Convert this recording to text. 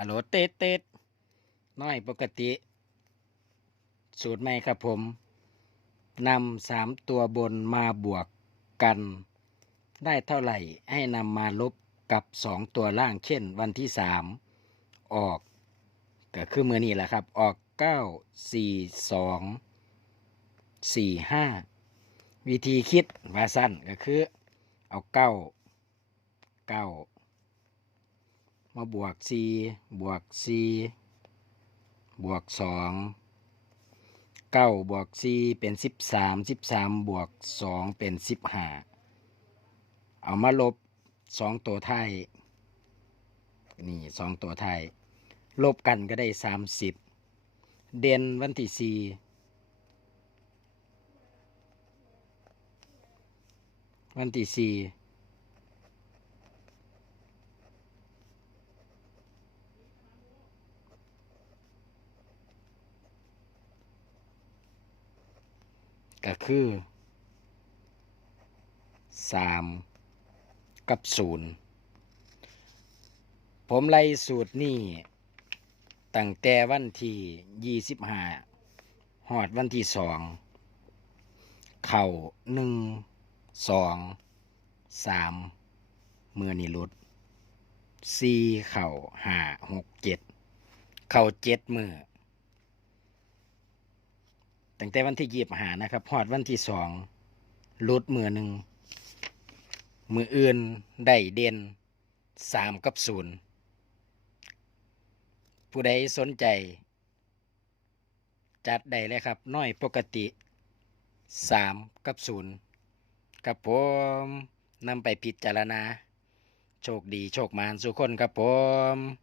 อะโหลเต๊ดเต๊ดน้อยปกติ สูตรใหม่ครับผมนำสามตัวบนมาบวกกัน ได้เท่าไหร่ให้นำมาลบกับสองตัวล่างเช่น วันที่สามออกก็คือมือนี้แหละครับ ออกเก้าสี่สองสี่ห้าวิธีคิดว่าสั้นก็คือ เอาเก้าเก้า มาบวกสี่บวกสี่บวกสองเก้าบวกสี่เป็นสิบสามสิบสามบวกสองเป็นสิบห้าเอามาลบสองตัวไทยนี่สองตัวไทยลบกันก็ได้สามสิบเด่นวันที่สี่วันที่สี่ ก็คือสามกับศูนย์ผมไล่สูตรนี่ตั้งแต่วันที่ยี่สิบห้าหอดวันที่สองเข่าหนึ่งสองสามเมื่อนี่ลุดสี่เข่าห้าหกเจ็ดเข่าเจ็ดมือ ตั้งแต่วันที่ยีบหานะครับพอดวันที่สองลดมือหนึ่งมืออื่นได้เด่นสามกับศูนย์ผู้ใดสนใจ จัดได้เลยครับน้อยปกติสามกับศูนย์กับผมนำไปพิจารณา โชคดีโชคมานสุขคนครับผม